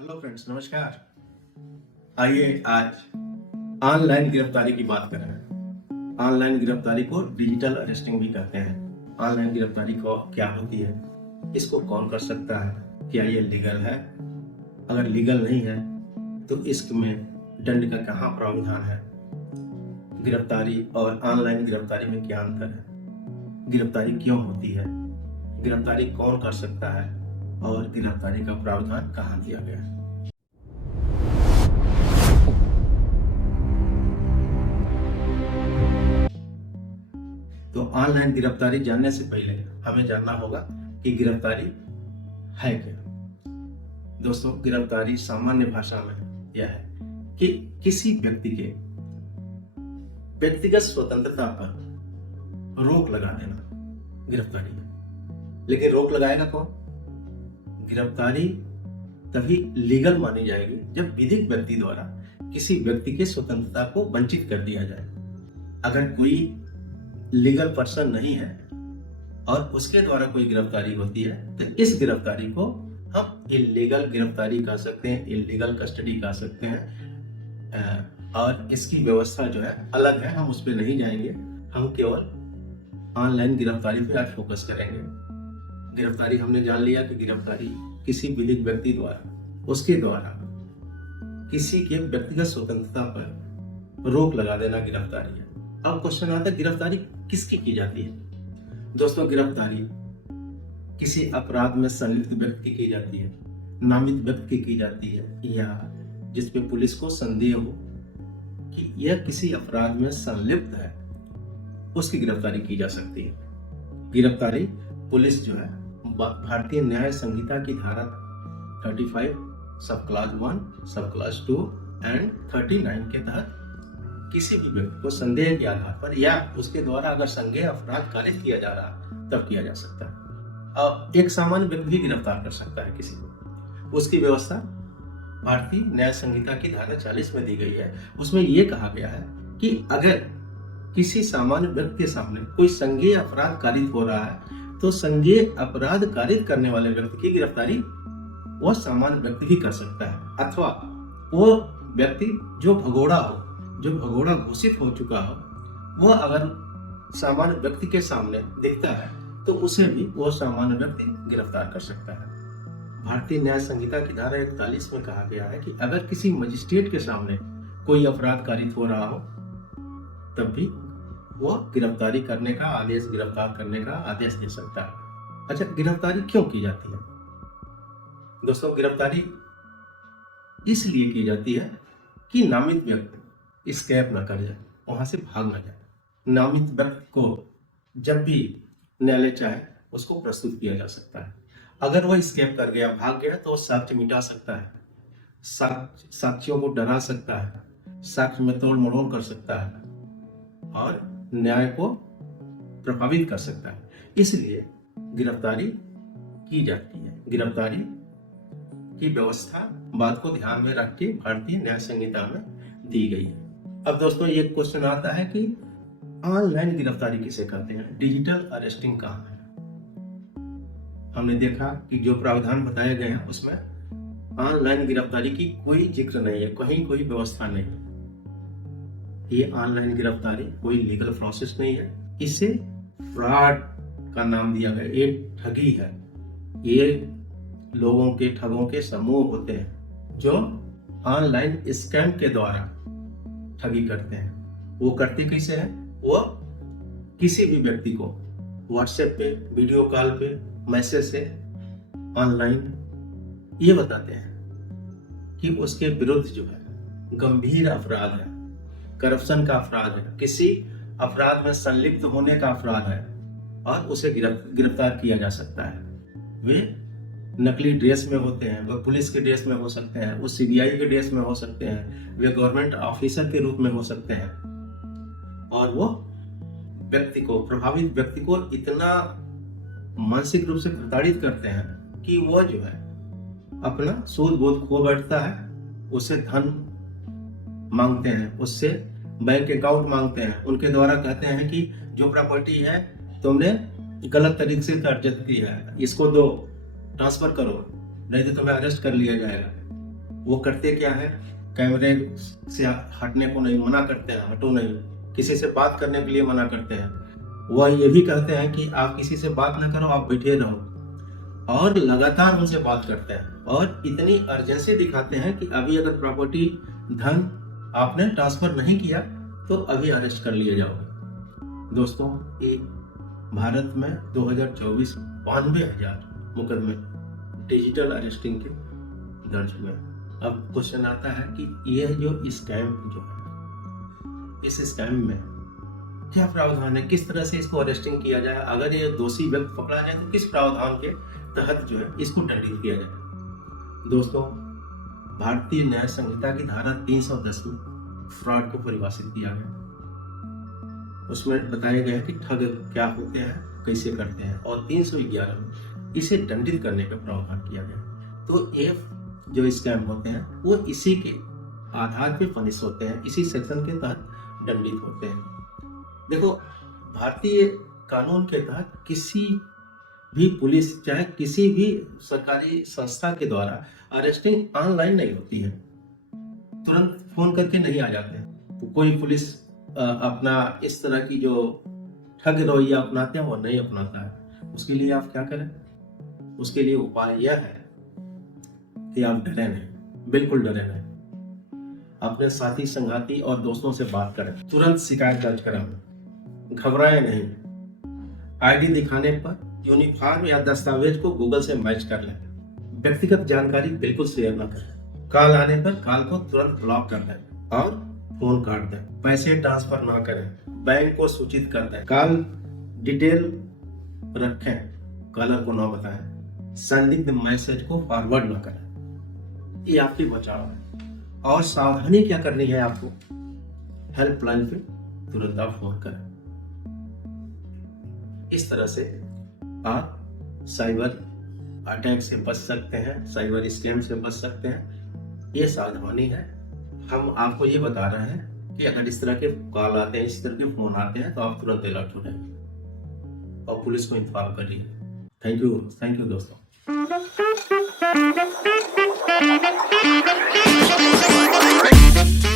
Hello friends, नमस्कार। आइए आज ऑनलाइन गिरफ्तारी की बात करें। ऑनलाइन गिरफ्तारी को डिजिटल अरेस्टिंग भी कहते हैं। ऑनलाइन गिरफ्तारी को क्या होती है, इसको कौन कर सकता है, क्या ये लीगल है? अगर लीगल नहीं है तो इसमें दंड का कहाँ प्रावधान है? गिरफ्तारी और ऑनलाइन गिरफ्तारी में क्या अंतर है? गिरफ्तारी क्यों होती है? गिरफ्तारी कौन कर सकता है और गिरफ्तारी का प्रावधान कहाँ दिया गया है? तो ऑनलाइन गिरफ्तारी जानने से पहले हमें जानना होगा कि गिरफ्तारी है क्या। दोस्तों, गिरफ्तारी सामान्य भाषा में यह है कि किसी व्यक्ति के व्यक्तिगत स्वतंत्रता पर रोक लगा देना गिरफ्तारी है। लेकिन रोक लगाएगा कौन? गिरफ्तारी तभी लीगल मानी जाएगी जब विधिक व्यक्ति द्वारा किसी व्यक्ति के स्वतंत्रता को वंचित कर दिया जाए। अगर कोई लीगल पर्सन नहीं है और उसके द्वारा कोई गिरफ्तारी होती है तो इस गिरफ्तारी को हम इल्लीगल गिरफ्तारी कह सकते हैं, इल्लीगल कस्टडी कह सकते हैं। और इसकी व्यवस्था जो है अलग है, हम उस पर नहीं जाएंगे। हम केवल ऑनलाइन गिरफ्तारी पे आज फोकस करेंगे। गिरफ्तारी हमने जान लिया कि गिरफ्तारी किसी विधिक व्यक्ति द्वारा उसके द्वारा किसी के व्यक्तिगत स्वतंत्रता पर रोक लगा देना गिरफ्तारी है। अब क्वेश्चन आता है, गिरफ्तारी किसकी की जाती है? दोस्तों, गिरफ्तारी किसी अपराध में संलिप्त व्यक्ति की जाती है, नामित व्यक्ति की जाती है, या जिसपे पुलिस को संदेह हो कि यह किसी अपराध में संलिप्त है, उसकी गिरफ्तारी की जा सकती है। गिरफ्तारी पुलिस जो है भारतीय न्याय संहिता की धारा 35 सब क्लास 1, सब क्लास 2 एंड 39 के तहत किसी भी व्यक्ति को संदेह के आधार पर या उसके द्वारा अगर संज्ञेय अपराध कारित किया जा रहा तब किया जा सकता है। अब एक सामान्य व्यक्ति भी गिरफ्तार कर सकता है किसी को। उसकी व्यवस्था भारतीय न्याय संहिता की धारा 40 में दी गई है। उसमें यह कहा गया है कि अगर किसी सामान्य व्यक्ति के सामने कोई संज्ञेय अपराध कारित हो रहा है तो संज्ञेय अपराध कारित करने वाले व्यक्ति की गिरफ्तारी वह सामान्य व्यक्ति भी कर सकता है, अथवा वो व्यक्ति जो भगोड़ा घोषित हो चुका हो, वह अगर सामान्य व्यक्ति के सामने दिखता है तो उसे भी वह सामान्य व्यक्ति गिरफ्तार कर सकता है। भारतीय न्याय संहिता की धारा 41 में कहा गया है कि अगर किसी मजिस्ट्रेट के सामने कोई अपराध कारित हो रहा हो तब भी वह गिरफ्तारी करने का आदेश, गिरफ्तार करने का आदेश दे सकता है। अच्छा, गिरफ्तारी क्यों की जाती है? दोस्तों, गिरफ्तारी इसलिए की जाती है कि नामित व्यक्ति स्केप ना कर जाए, वहां से भाग ना जाए। नामित व्यक्ति को जब भी न्यायालय चाहे उसको प्रस्तुत किया जा सकता है। अगर वह स्केप कर गया, भाग गया, तो साक्ष्य मिटा सकता है, साक्ष्यों को डरा सकता है, साक्ष्य में तोड़ मरोड़ कर सकता है और न्याय को प्रभावित कर सकता है। इसलिए गिरफ्तारी की जाती है। गिरफ्तारी की व्यवस्था बात को ध्यान में रख के भारतीय न्याय संहिता में दी गई है। अब दोस्तों, ये क्वेश्चन आता है कि ऑनलाइन गिरफ्तारी किसे कहते हैं, डिजिटल अरेस्टिंग कहाँ है? हमने देखा कि जो प्रावधान बताए गए हैं उसमें ऑनलाइन गिरफ्तारी की कोई जिक्र नहीं है, कहीं कोई व्यवस्था नहीं है। ये ऑनलाइन गिरफ्तारी कोई लीगल प्रोसेस नहीं है, इसे फ्रॉड का नाम दिया गया। ये ठगी है। ये लोगों के, ठगों के समूह होते हैं जो ऑनलाइन स्कैम के द्वारा ठगी करते हैं। वो करते कैसे हैं? वो किसी भी व्यक्ति को व्हाट्सएप पे, वीडियो कॉल पे, मैसेज से ऑनलाइन ये बताते हैं कि उसके विरुद्ध जो है गंभीर अपराध है, करप्शन का अपराध है, किसी अपराध में संलिप्त होने का अपराध है और उसे गिरफ्तार किया जा सकता है। वे नकली ड्रेस में होते हैं, वह पुलिस के ड्रेस में हो सकते हैं, वो सीबीआई के ड्रेस में हो सकते हैं, वे गवर्नमेंट ऑफिसर के रूप में हो सकते हैं और वो व्यक्ति को, प्रभावित व्यक्ति को इतना मानसिक रूप से प्रताड़ित करते हैं कि वो जो है अपना सूझ बूझ खो बैठता है। उससे धन मांगते हैं, उससे बैंक अकाउंट मांगते हैं, उनके द्वारा कहते हैं कि जो प्रॉपर्टी है तुमने गलत तरीके से अर्जित की है, इसको दो, ट्रांसफर करो, नहीं तो तुम्हें अरेस्ट कर लिया जाएगा। वो करते क्या है, कैमरे से हटने को नहीं मना करते हैं, हटो नहीं, किसी से बात करने के लिए मना करते हैं। वह ये भी कहते हैं कि आप किसी से बात ना करो, आप बैठे रहो, और लगातार उनसे बात करते हैं और इतनी अर्जेंसी दिखाते हैं कि अभी अगर प्रॉपर्टी धन आपने ट्रांसफर नहीं किया तो अभी अरेस्ट कर लिए जाओगे। दोस्तों, ये भारत में 2024 92,000 मुकदमे डिजिटल अरेस्टिंग के दर्ज हुए। अब क्वेश्चन आता है कि यह जो स्कैम जो है, इस स्कैम में क्या प्रावधान है, किस तरह से इसको अरेस्टिंग किया जाए, अगर ये दोषी व्यक्ति पकड़ा जाए तो किस प्रावधान के तहत जो है इसको दंडित किया जाए। दोस्तों, भारतीय न्याय संहिता की धारा 310 में फ्रॉड को परिभाषित किया गया। उसमें बताया गया कि ठग क्या होते हैं, कैसे करते हैं, और 311 में इसे दंडित करने का प्रावधान किया गया। तो ये जो स्कैम होते हैं वो इसी के आधार पे पनिश होते हैं, इसी सेक्शन के तहत दंडित होते हैं। देखो, भारतीय कानून के तहत किसी भी पुलिस चाहे किसी भी सरकारी संस्था के द्वारा अरेस्टिंग ऑनलाइन नहीं होती है, तुरंत फोन करके नहीं आ जाते हैं। तो कोई पुलिस अपना इस तरह की जो ठग रवैया अपनाते हैं वो नहीं अपनाता है। उसके लिए आप क्या करें, उसके लिए उपाय यह है कि आप डरे नहीं, बिल्कुल डरे नहीं, अपने साथी संगाती और दोस्तों से बात करें, तुरंत शिकायत दर्ज कराएं, घबराएं नहीं। आईडी दिखाने पर यूनिफॉर्म या दस्तावेज को गूगल से मैच कर लें। व्यक्तिगत जानकारी बिल्कुल शेयर न करें। कॉल आने पर कॉल को तुरंत ब्लॉक कर दें और फोन काट दें। पैसे ट्रांसफर ना करें, बैंक को सूचित कर दें। कॉल डिटेल रखें, कॉलर को ना बताएं। संदिग्ध मैसेज को फॉरवर्ड न करें। ये आपकी बचाव है। और सावधानी क्या करनी है आपको, हेल्पलाइन पे तुरंत आप फोन करें। इस तरह से आप साइबर अटैक से बच सकते हैं, साइबर स्कैम से बच सकते हैं। ये सावधानी है। हम आपको ये बता रहे हैं कि अगर इस तरह के कॉल आते हैं, इस तरह के फोन आते हैं तो आप तुरंत अलर्ट हो जाइए और पुलिस को इन्फॉर्म करिए। थैंक यू दोस्तों। Thank you.